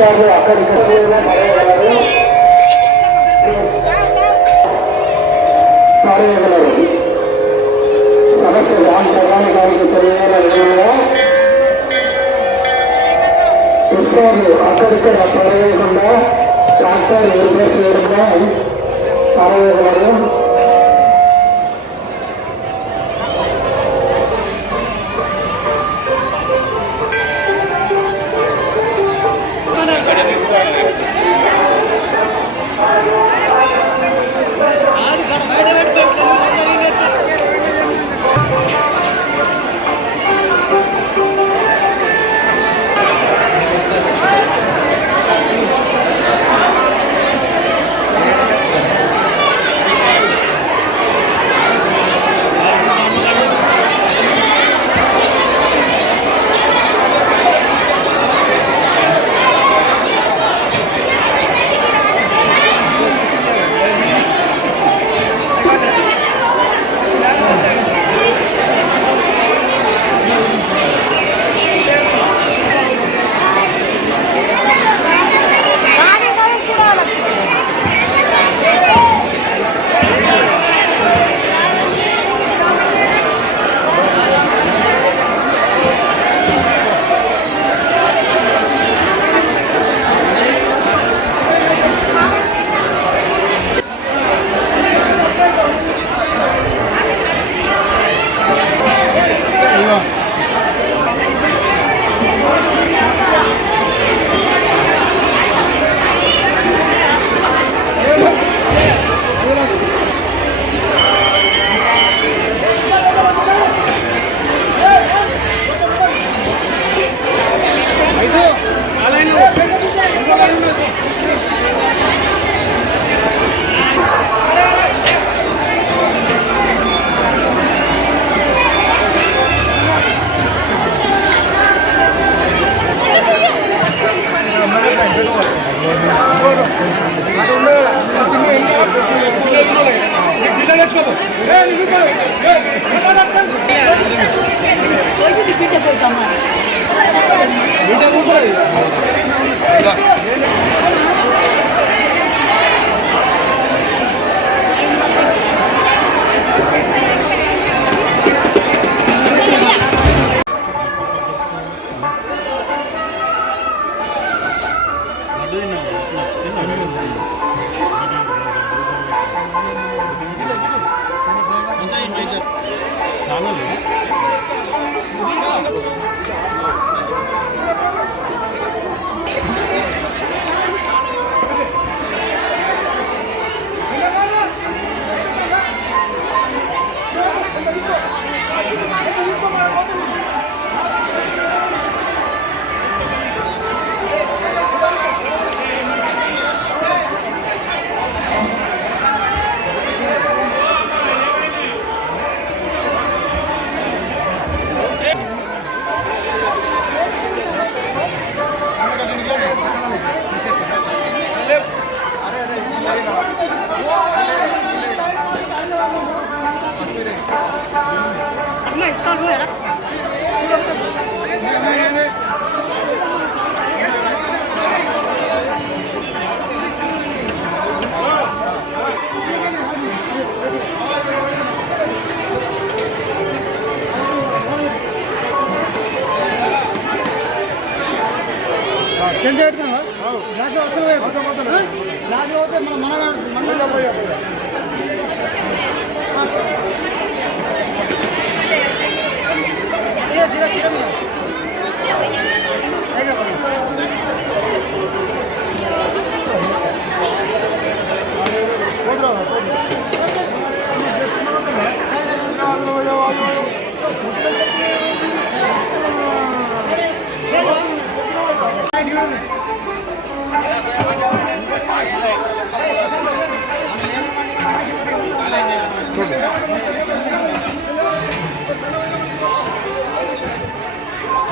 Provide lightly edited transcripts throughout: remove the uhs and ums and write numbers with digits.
విషయాలు అక్కడిక్కడ పడేయగలరు. సమస్య రామ్ చరణ్ గారికి తెలియాల విధంగా విషయాలు అక్కడిక్కడ పడేయకుండా ట్రాక్టర్ ఏర్పాటు చేయడంలో పడవేయగలరు.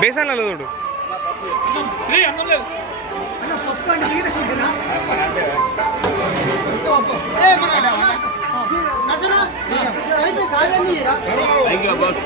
బేసన్ చూడు బస్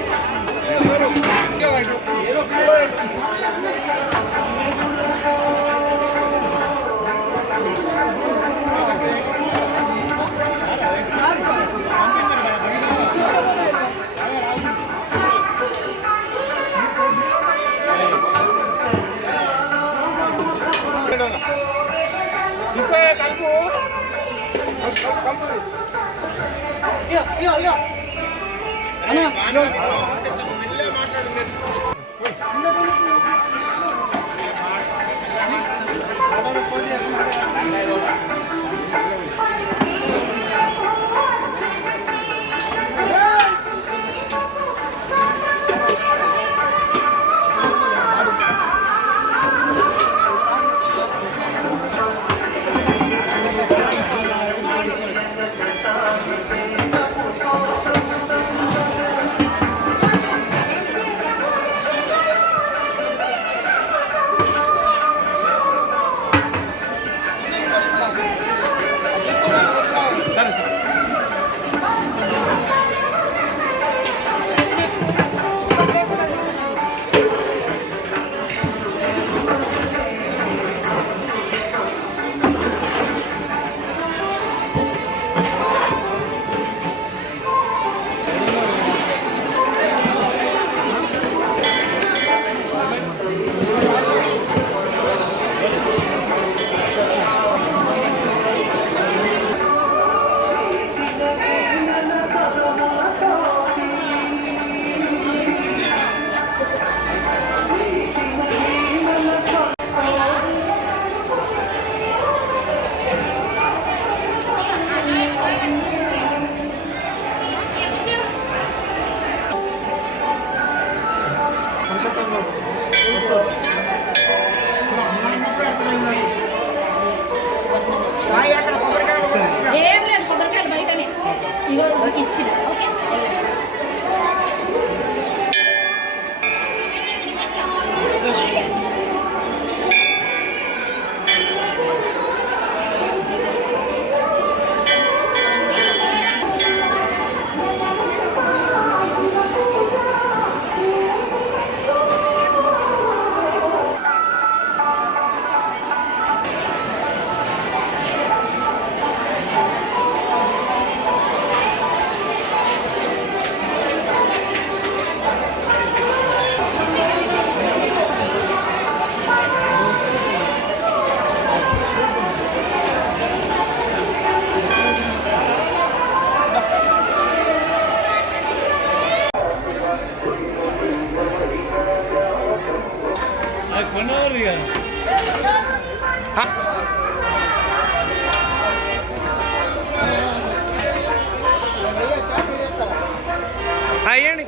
తీసుకో కలుపు ఏం లేదు కొబ్బరికాయలు బయటనే ఇవో ఇచ్చిన ఓకే అయ్యండి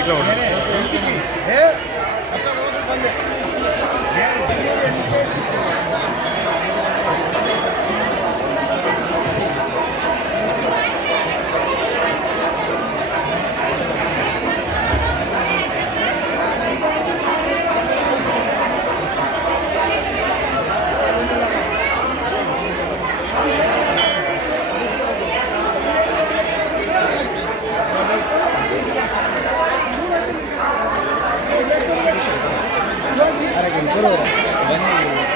ఇట్లా ఉండాలి ఇవన్నీ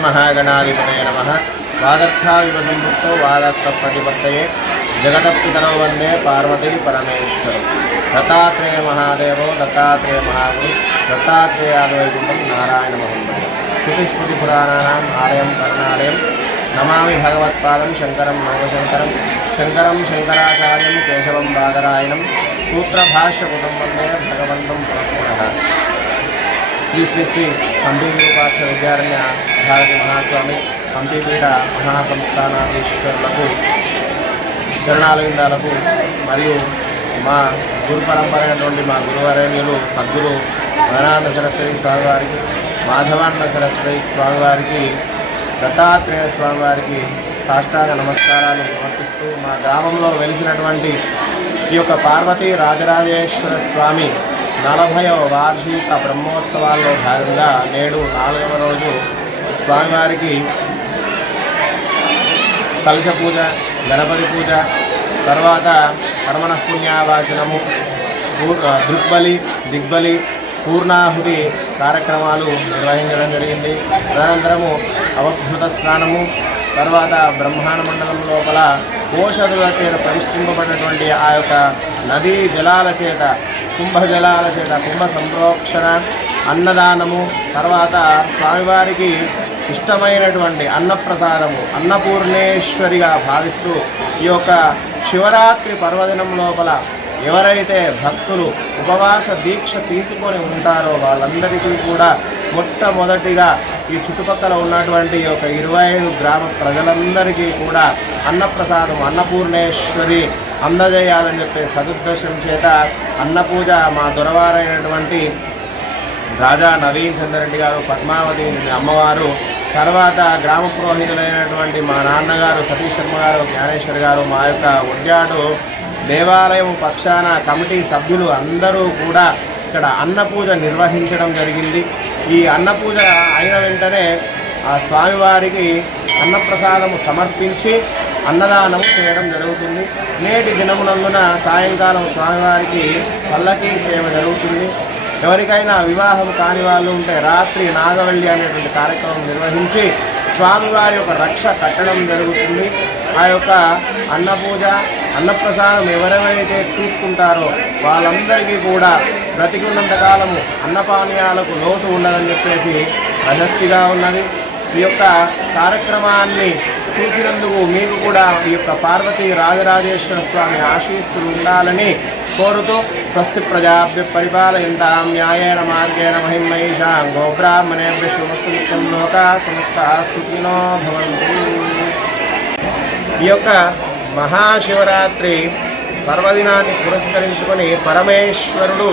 శ్రీమన్మహాగణాధిపతये నమః. వాగర్థావివ సంపృక్తో వాగర్థ ప్రతిపత్తయే జగతపితరౌ వందే పార్వతీ పరమేశ్వరం. దత్తాత్రేయ మహాదేవో దత్తాత్రేయ మహాగురు దత్తాత్రేయాద్వైకుంఠం నారాయణ మహోదయం. శృతిస్మృతిపురాణానాం ఆలయం కరుణాలయం నమామి భగవత్పాదం శంకరం లోకశంకరం శంకరం శంకరాచార్యం కేశవం బాదరాయణం సూత్రభాష్యకృతం వందే భగవంతం పునః. శ్రీ శ్రీ శ్రీ హంపీపాక్ష విద్యారణ్య భారతి మహాస్వామి హంపీపీఠ మహాసంస్థానాధీశ్వరులకు చరణాలయందాలకు మరియు మా గురు పరంపర అయినటువంటి మా గురువరేణ్యులు సద్గురు గణానంద సరస్వతి స్వామివారికి, మాధవానంద సరస్వతి స్వామివారికి, దత్తాత్రేయ స్వామివారికి సాష్టాంగ నమస్కారాలు సమర్పిస్తూ మా గ్రామంలో వెలిసినటువంటి ఈ యొక్క పార్వతీ రాజరాజేశ్వర స్వామి 40వ వార్షిక బ్రహ్మోత్సవాల్లో భాగంగా నేడు 4వ రోజు స్వామివారికి కలశ పూజ, గణపతి పూజ, తర్వాత పరమనఃపుణ్యావాచనము, దృక్బలి, దిగ్బలి, పూర్ణాహుతి కార్యక్రమాలు నిర్వహించడం జరిగింది. తదనంతరము అవభృత స్నానము, తర్వాత బ్రహ్మాండ మండలం లోపల ఓషధుల చేత పరిష్టింపబడినటువంటి ఆ యొక్క నదీ జలాల చేత, కుంభ జలాల చేత కుంభ సంప్రోక్షణ, అన్నదానము, తర్వాత స్వామివారికి ఇష్టమైనటువంటి అన్నప్రసాదము, అన్నపూర్ణేశ్వరిగా భావిస్తూ ఈ యొక్క శివరాత్రి పర్వదినం లోపల ఎవరైతే భక్తులు ఉపవాస దీక్ష తీసుకొని ఉంటారో వాళ్ళందరికీ కూడా మొట్టమొదటిగా ఈ చుట్టుపక్కల ఉన్నటువంటి ఒక 25 గ్రామ ప్రజలందరికీ కూడా అన్నప్రసాదం అన్నపూర్ణేశ్వరి అందజేయాలని చెప్పే సదుద్దేశం చేత అన్నపూజ మా దొరవారైనటువంటి రాజా నవీన్ చంద్రరెడ్డి గారు, పద్మావతి అమ్మవారు, తర్వాత గ్రామ పురోహితులైనటువంటి మా నాన్నగారు సతీష్ శర్మ గారు, జ్ఞానేశ్వర్ గారు, మా యొక్క ఒడ్యాడు దేవాలయం పక్షాన కమిటీ సభ్యులు అందరూ కూడా ఇక్కడ అన్నపూజ నిర్వహించడం జరిగింది. ఈ అన్నపూజ అయిన వెంటనే ఆ స్వామివారికి అన్నప్రసాదము సమర్పించి అన్నదానము చేయడం జరుగుతుంది. నేటి దినమునందున సాయంకాలం స్వామివారికి పల్లకీ సేవ జరుగుతుంది. ఎవరికైనా వివాహం కాని వాళ్ళు ఉంటే రాత్రి నాగవల్లి అనేటువంటి కార్యక్రమం నిర్వహించి స్వామివారి యొక్క రక్ష కట్టడం జరుగుతుంది. ఆ యొక్క అన్నపూజ అన్నప్రసాదం ఎవరెవరైతే తీసుకుంటారో వాళ్ళందరికీ కూడా బ్రతికున్నంతకాలము అన్నపానీయాలకు లోటు ఉండదని చెప్పేసి ప్రశస్తిగా ఉన్నది. ఈ యొక్క కార్యక్రమాన్ని చూసినందుకు మీకు కూడా ఈ యొక్క పార్వతీ రాజరాజేశ్వర స్వామి ఆశీస్సులు ఉండాలని కోరుతూ స్వస్తి ప్రజాభ్య పరిపాలయంతాం న్యాయేన మార్గేణ మహిమహేషాం గోబ్రాహ్మణేభ్య శుభస్తు నిత్యం లోకా సమస్తా సుఖినో భవంతు. ఈ యొక్క మహాశివరాత్రి పర్వదినాన్ని పురస్కరించుకొని పరమేశ్వరుడు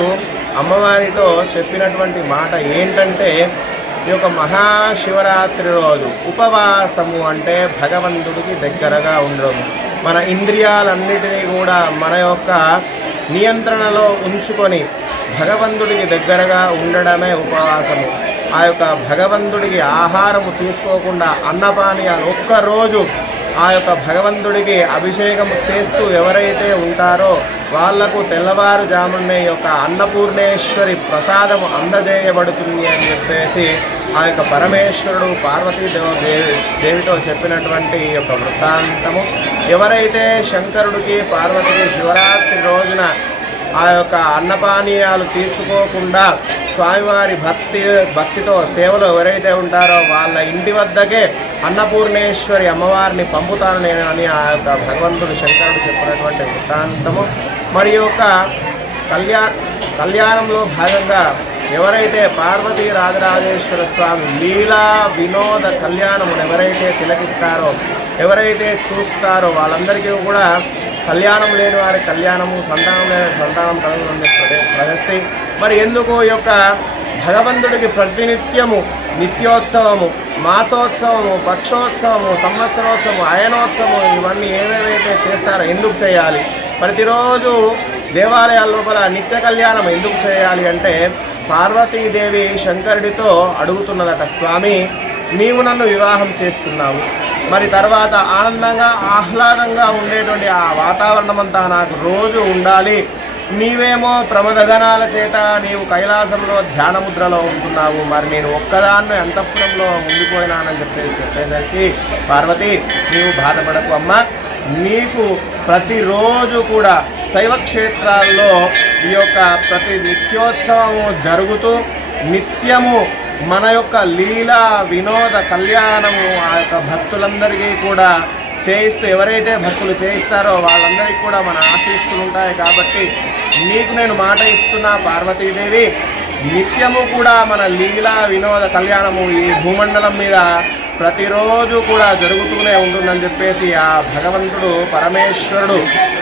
అమ్మవారితో చెప్పినటువంటి మాట ఏంటంటే, ఈ యొక్క మహాశివరాత్రి రోజు ఉపవాసము అంటే భగవంతుడికి దగ్గరగా ఉండడం, మన ఇంద్రియాలన్నిటినీ కూడా మన యొక్క నియంత్రణలో ఉంచుకొని భగవంతుడికి దగ్గరగా ఉండడమే ఉపవాసము. ఆ యొక్క భగవంతుడికి ఆహారము తీసుకోకుండా అన్నపానీయాలు ఒక్కరోజు ఆ యొక్క భగవంతుడికి అభిషేకం చేస్తూ ఎవరైతే ఉంటారో వాళ్లకు తెల్లవారుజామునే యొక్క అన్నపూర్ణేశ్వరి ప్రసాదము అందజేయబడుతుంది అని చెప్పేసి ఆ యొక్క పరమేశ్వరుడు పార్వతీదేవితో చెప్పినటువంటి ఈ యొక్క వృత్తాంతము. ఎవరైతే శంకరుడికి పార్వతికి శివరాత్రి రోజున ఆ యొక్క అన్నపానీయాలు తీసుకోకుండా స్వామివారి భక్తితో సేవలో ఎవరైతే ఉంటారో వాళ్ళ ఇంటి వద్దకే అన్నపూర్ణేశ్వరి అమ్మవారిని పంపుతాను నేను అని ఆ యొక్క భగవంతుడు శంకరుడు చెప్పినటువంటి వృత్తాంతము. మరి యొక్క కళ్యాణంలో భాగంగా ఎవరైతే పార్వతీ రాజరాజేశ్వర స్వామి లీలా వినోద కళ్యాణమును ఎవరైతే తిలకిస్తారో, ఎవరైతే చూస్తారో వాళ్ళందరికీ కూడా కళ్యాణం లేని వారి కళ్యాణము, సంతానం లేని సంతానం కలుగుతుంది ప్రశస్తి. మరి ఎందుకు ఈ యొక్క భగవంతుడికి ప్రతినిత్యము నిత్యోత్సవము, మాసోత్సవము, పక్షోత్సవము, సంవత్సరోత్సవము, అయనోత్సవము ఇవన్నీ ఏవేవైతే చేస్తారో ఎందుకు చేయాలి? ప్రతిరోజు దేవాలయాల లోపల నిత్య కళ్యాణం ఎందుకు చేయాలి అంటే, పార్వతీదేవి శంకరుడితో అడుగుతున్నదట, స్వామి నీవు నన్ను వివాహం చేసుకున్నావు, మరి తర్వాత ఆనందంగా ఆహ్లాదంగా ఉండేటువంటి ఆ వాతావరణం అంతా నాకు రోజు ఉండాలి, నీవేమో ప్రమదగణాల చేత నీవు కైలాసంలో ధ్యానముద్రలో ఉంటున్నావు, మరి నేను ఒక్కదాన్ని అంతఃపురంలో ఉండిపోయినానని చెప్పేసరికి పార్వతి నీవు బాధపడకు అమ్మా, నీకు ప్రతిరోజు కూడా శైవ క్షేత్రాల్లో ఈ యొక్క ప్రతి నిత్యోత్సవము జరుగుతూ నిత్యము మన యొక్క లీలా వినోద కళ్యాణము ఆ యొక్క భక్తులందరికీ కూడా చేయిస్తూ, ఎవరైతే భక్తులు చేయిస్తారో వాళ్ళందరికీ కూడా మన ఆశీస్సులు ఉంటాయి. కాబట్టి నీకు నేను మాట ఇస్తున్నా పార్వతీదేవి, నిత్యము కూడా మన లీలా వినోద కళ్యాణము ఈ భూమండలం మీద ప్రతిరోజు కూడా జరుగుతూనే ఉంటుందని చెప్పేసి ఆ భగవంతుడు పరమేశ్వరుడు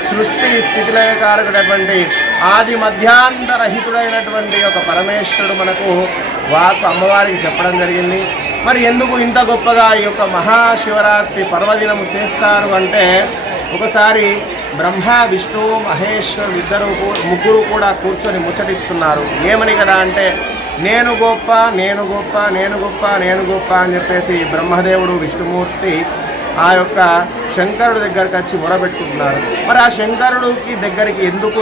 సృష్టి స్థితిలయకారకుడైనటువంటి ఆది మధ్యాంతరహితుడైనటువంటి ఒక పరమేశ్వరుడు మనకు అమ్మవారికి చెప్పడం జరిగింది. మరి ఎందుకు ఇంత గొప్పగా ఈ యొక్క మహాశివరాత్రి పర్వదినము చేస్తారు అంటే, ఒకసారి బ్రహ్మ విష్ణు మహేశ్వరుడు ముగ్గురు కూడా కూర్చొని ముచ్చటిస్తున్నారు. ఏమని కదా అంటే, నేను గొప్ప నేను గొప్ప నేను గొప్ప నేను గొప్ప అని చెప్పేసి బ్రహ్మదేవుడు విష్ణుమూర్తి ఆ యొక్క శంకరుడి దగ్గరికి వచ్చి మొరబెట్టుకుంటున్నారు. మరి ఆ శంకరుడికి దగ్గరికి ఎందుకు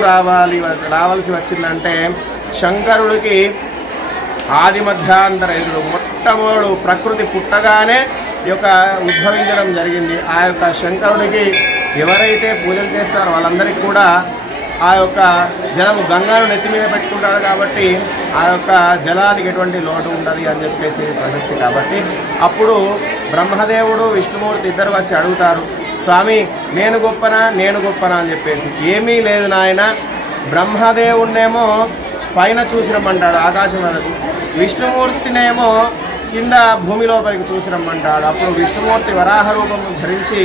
రావాల్సి వచ్చిందంటే, శంకరుడికి ఆది మధ్యాంతరహితుడు, మొట్టమొదడు ప్రకృతి పుట్టగానే ఈ యొక్క ఉద్భవించడం జరిగింది. ఆ యొక్క శంకరుడికి ఎవరైతే పూజలు చేస్తారో వాళ్ళందరికీ కూడా ఆ యొక్క జలము గంగాను నెత్తి మీద పెట్టుకుంటారు. కాబట్టి ఆ యొక్క జలానికి ఎటువంటి లోటు ఉండదు అని చెప్పేసి ప్రశస్తి. కాబట్టి అప్పుడు బ్రహ్మదేవుడు విష్ణుమూర్తి ఇద్దరు వచ్చి అడుగుతారు, స్వామి నేను గొప్పనా అని చెప్పేసి. ఏమీ లేదు నాయన, బ్రహ్మదేవుడినేమో పైన చూసిరమ్మంటాడు ఆకాశం వరకు, విష్ణుమూర్తినేమో కింద భూమి లోపలికి చూసిరమ్మంటాడు. అప్పుడు విష్ణుమూర్తి వరాహ రూపం ధరించి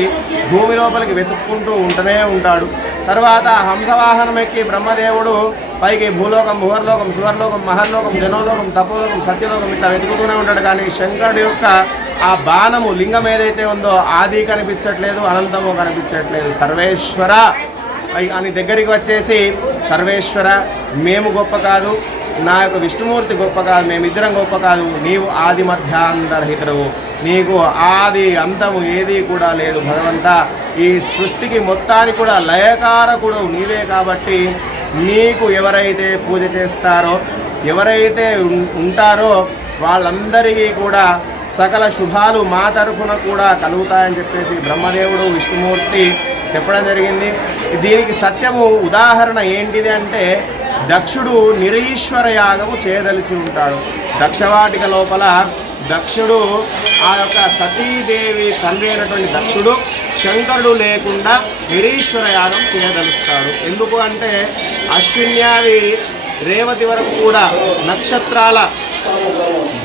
భూమి లోపలికి వెతుక్కుంటూ ఉంటూనే ఉంటాడు. తర్వాత హంసవాహనం ఎక్కి బ్రహ్మదేవుడు పైకి భూలోకం, భువర్లోకం, సువర్లోకం, మహర్లోకం, జనోలోకం, తపోలోకం, సత్యలోకం ఇట్లా వెతుకుతూనే ఉంటాడు. కానీ శంకరుడి యొక్క ఆ బాణము లింగం ఏదైతే ఉందో ఆది కనిపించట్లేదు, అనంతము కనిపించట్లేదు. సర్వేశ్వర అని దగ్గరికి వచ్చేసి, సర్వేశ్వర మేము గొప్ప కాదు, నా యొక్క విష్ణుమూర్తి గొప్ప కాదు, మేమిద్దరం గొప్ప కాదు, నీవు ఆది మధ్యాంతరహితుడు, నీకు ఆది అంతము ఏది కూడా లేదు భగవంత, ఈ సృష్టికి మొత్తానికి కూడా లయకారకుడు నీవే. కాబట్టి నీకు ఎవరైతే పూజ చేస్తారో, ఎవరైతే ఉంటారో వాళ్ళందరికీ కూడా సకల శుభాలు మా తరఫున కూడా కలుగుతాయని చెప్పేసి బ్రహ్మదేవుడు విష్ణుమూర్తి చెప్పడం జరిగింది. దీనికి సత్యము ఉదాహరణ ఏంటిది అంటే, దక్షుడు నిరీశ్వర యాగము చేయదలిచి ఉంటాడు. దక్షవాటిక లోపల దక్షుడు ఆ యొక్క సతీదేవి తండ్రి అయినటువంటి దక్షుడు శంకరుడు లేకుండా నిరీశ్వర యాగం చేయదలుస్తాడు. ఎందుకు అంటే, అశ్విన్యాది రేవతి వరకు కూడా నక్షత్రాల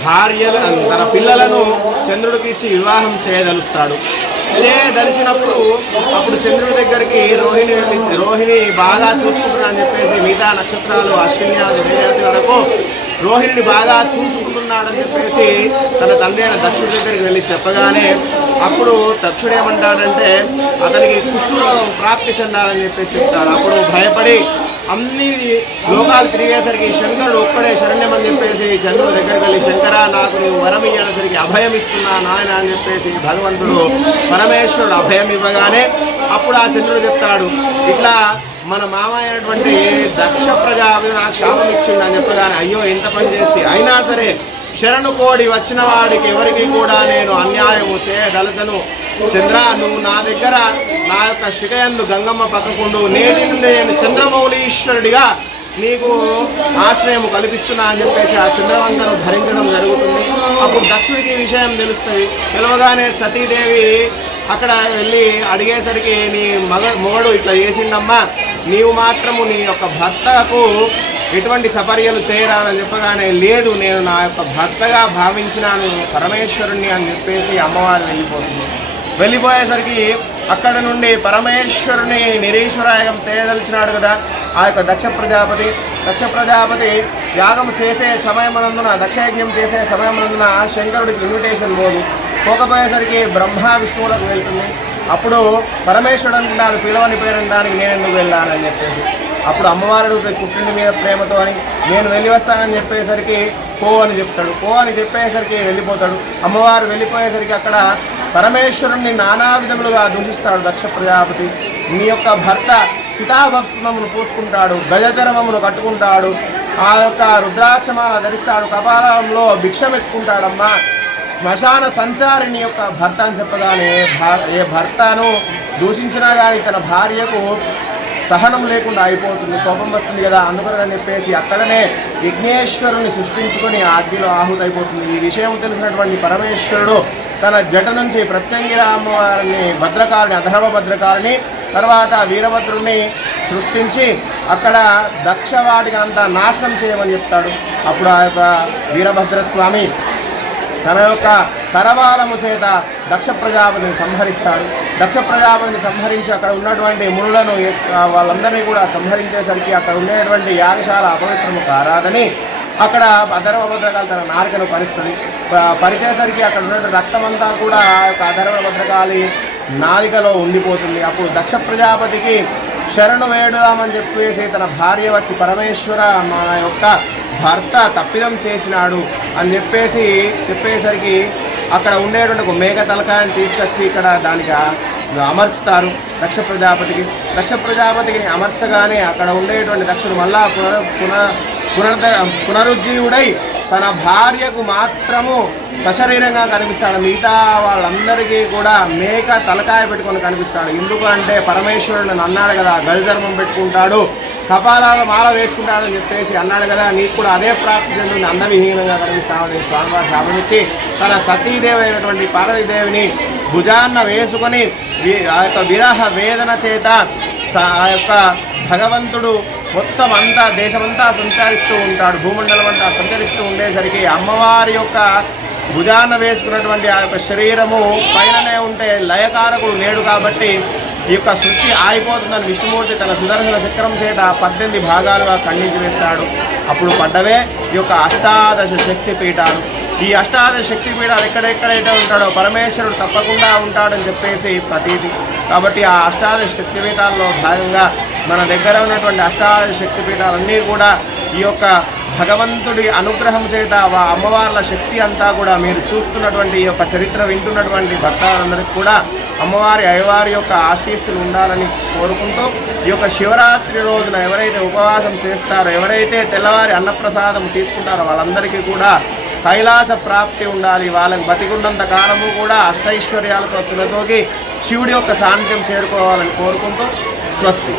భార్యలు తన పిల్లలను చంద్రుడికి ఇచ్చి వివాహం చేయదలుస్తాడు. చేయదలిచినప్పుడు అప్పుడు చంద్రుడి దగ్గరికి రోహిణి బాగా చూసుకుంటున్నా అని చెప్పేసి మిగతా నక్షత్రాలు అశ్విన్యాది రేవతి వరకు రోహిణిని బాగా చూసుకుంటున్నాడని చెప్పేసి తన తండ్రి అయిన దక్షుడి దగ్గరికి వెళ్ళి చెప్పగానే, అప్పుడు దక్షుడు ఏమంటాడంటే అతనికి కుష్ఠరోగం ప్రాప్తి చెందాలని చెప్పేసి చెప్తాడు. అప్పుడు భయపడి అన్ని లోకాలు తిరిగేసరికి శంకరుడు ఒక్కడే శరణ్యమని చెప్పేసి చంద్రుడి దగ్గరికి వెళ్ళి, శంకర నాకు నువ్వు వరం ఇయ్యేసరికి అభయం ఇస్తున్నా నాయన అని చెప్పేసి భగవంతుడు పరమేశ్వరుడు అభయం ఇవ్వగానే అప్పుడు ఆ చంద్రుడు చెప్తాడు, ఇట్లా మన మామ అయినటువంటి దక్ష ప్రజాపతి నాకు శాపం ఇచ్చింది అని చెప్పగానే, అయ్యో ఎంత పని చేస్తే అయినా సరే శరణు కోడి వచ్చిన వాడికి ఎవరికి కూడా నేను అన్యాయము చేయదలచను. చంద్ర నువ్వు నా దగ్గర నా యొక్క శిఖయందు గంగమ్మ పక్కకుండు, నేటి నుండి నేను చంద్రమౌళీశ్వరుడిగా నీకు ఆశ్రయం కల్పిస్తున్నా అని చెప్పేసి ఆ చంద్రవంకను ధరించడం జరుగుతుంది. అప్పుడు దక్షుడికి ఈ విషయం తెలుస్తుంది. తెలవగానే సతీదేవి అక్కడ వెళ్ళి అడిగేసరికి, నీ మొగడు ఇట్లా చేసిండమ్మా, నీవు మాత్రము నీ యొక్క భర్తకు ఎటువంటి సపర్యలు చేయరాదని చెప్పగానే, లేదు నేను నా యొక్క భర్తగా భావించినాను పరమేశ్వరుణ్ణి అని చెప్పేసి అమ్మవారు వెళ్ళిపోతుంది. వెళ్ళిపోయేసరికి అక్కడ నుండి పరమేశ్వరుని నిరీశ్వరాయగం చేయదలిచినాడు కదా ఆ యొక్క దక్ష ప్రజాపతి యాగం చేసే సమయమునందున, దక్షయజ్ఞం చేసే సమయమునందున శంకరుడికి ఇన్విటేషన్ పోకపోయేసరికి బ్రహ్మ విష్ణువులకు వెళ్తుంది. అప్పుడు పరమేశ్వరుడు అంటున్నాడు, పిలవని పేరు దానికి నేను ఎందుకు వెళ్ళానని చెప్పేసి. అప్పుడు అమ్మవారు పుట్టింటి మీద ప్రేమతో అని నేను వెళ్ళి వస్తానని చెప్పేసరికి పో అని చెప్తాడు. పో అని చెప్పేసరికి వెళ్ళిపోతాడు. అమ్మవారు వెళ్ళిపోయేసరికి అక్కడ పరమేశ్వరుణ్ణి నానా విధములుగా దూషిస్తాడు దక్ష ప్రజాపతి. నీ యొక్క భర్త చితాభస్మమును పూసుకుంటాడు, గజచరమమును కట్టుకుంటాడు, ఆ యొక్క రుద్రాక్షమాల ధరిస్తాడు, కపాలంలో భిక్షమెత్తుకుంటాడమ్మా. శ్మశాన సంచారిని యొక్క భర్త అని చెప్పగానే ఏ భర్తను దూషించినా కానీ తన భార్యకు సహనం లేకుండా అయిపోతుంది, కోపం వస్తుంది కదా. అందుకని చెప్పేసి అక్కడనే విఘ్నేశ్వరుని సృష్టించుకొని ఆ అగ్నిలో ఆహుతైపోతుంది. ఈ విషయం తెలిసినటువంటి పరమేశ్వరుడు తన జట నుంచి ప్రత్యంగిర అమ్మవారిని భద్రకాళిని, అధర్వ భద్రకాళిని, తర్వాత వీరభద్రుని సృష్టించి అక్కడ దక్షవాటికి అంతా నాశనం చేయమని చెప్తాడు. అప్పుడు ఆ యొక్క వీరభద్రస్వామి తన యొక్క కరవాలము చేత దక్ష ప్రజాపతిని సంహరిస్తాడు. దక్ష ప్రజాపతిని సంహరించి అక్కడ ఉన్నటువంటి మునులను వాళ్ళందరినీ కూడా సంహరించేసరికి అక్కడ ఉండేటువంటి యాగశాల అపవిత్రము కారాదని అక్కడ అధర్వభద్రకాళి తన నారికను పరిస్తుంది. పరిచేసరికి అక్కడ ఉన్న రక్తమంతా కూడా ఆ యొక్క అధర్వభద్రకాళి నాలికలో ఉండిపోతుంది. అప్పుడు దక్ష ప్రజాపతికి శరణు వేడుదామని చెప్పేసి తన భార్య వచ్చి పరమేశ్వర మా యొక్క భర్త తప్పిదం చేసినాడు అని చెప్పేసరికి అక్కడ ఉండేటువంటి ఒక మేక తలకాయని తీసుకొచ్చి ఇక్కడ దానికి అమర్చుతారు దక్ష ప్రజాపతికి అమర్చగానే అక్కడ ఉండేటువంటి దక్షుడు మళ్ళా పునరుజ్జీవుడై తన భార్యకు మాత్రము సశరీరంగా కనిపిస్తాడు. మిగతా వాళ్ళందరికీ కూడా మేక తలకాయ పెట్టుకొని కనిపిస్తాడు. ఎందుకు అంటే పరమేశ్వరుడు అన్నాడు కదా, గజధర్మం పెట్టుకుంటాడు, కపాలాల మాల వేసుకుంటాడు అని చెప్పేసి అన్నాడు కదా, నీకు కూడా అదే ప్రాప్తి చెందుతుంది, అందవిహీనంగా కనిపిస్తామని స్వామివారి శాపమిచ్చి తన సతీదేవి అయినటువంటి పార్వతీదేవిని భుజాన్న వేసుకొని ఆ యొక్క విరహ వేదన చేత ఆ యొక్క భగవంతుడు మొత్తం అంతా దేశమంతా సంచరిస్తూ ఉంటాడు, భూమండలం అంతా సంచరిస్తూ ఉండేసరికి అమ్మవారి యొక్క భుజాన వేసుకున్నటువంటి ఆ యొక్క శరీరము పైననే ఉంటే లయకారకుడు లేడు కాబట్టి ఈ యొక్క సృష్టి ఆగిపోతుందని విష్ణుమూర్తి తన సుదర్శన చక్రం చేత 18 భాగాలుగా ఖండించి వేస్తాడు. అప్పుడు పడ్డవే ఈ యొక్క అష్టాదశ శక్తి పీఠాలు. ఈ అష్టాదశ శక్తి పీఠాలు ఎక్కడెక్కడైతే ఉంటాడో పరమేశ్వరుడు తప్పకుండా ఉంటాడని చెప్పేసి ప్రతీది. కాబట్టి ఆ అష్టాదశ శక్తి పీఠాల్లో భాగంగా మన దగ్గర ఉన్నటువంటి అష్టాదశ శక్తి పీఠాలన్నీ కూడా ఈ యొక్క భగవంతుడి అనుగ్రహం చేత అమ్మవార్ల శక్తి అంతా కూడా మీరు చూస్తున్నటువంటి ఈ యొక్క చరిత్ర వింటున్నటువంటి భక్తులందరికీ కూడా అమ్మవారి అయ్యవారి యొక్క ఆశీస్సులు ఉండాలని కోరుకుంటూ ఈ యొక్క శివరాత్రి రోజున ఎవరైతే ఉపవాసం చేస్తారో, ఎవరైతే తెల్లవారి అన్నప్రసాదం తీసుకుంటారో వాళ్ళందరికీ కూడా కైలాస ప్రాప్తి ఉండాలి. వాళ్ళకి బతికున్నంత కాలము కూడా అష్టైశ్వర్యాలతో తులతోగి శివుడి యొక్క సాన్నిధ్యం చేరుకోవాలని కోరుకుంటూ స్వస్తి.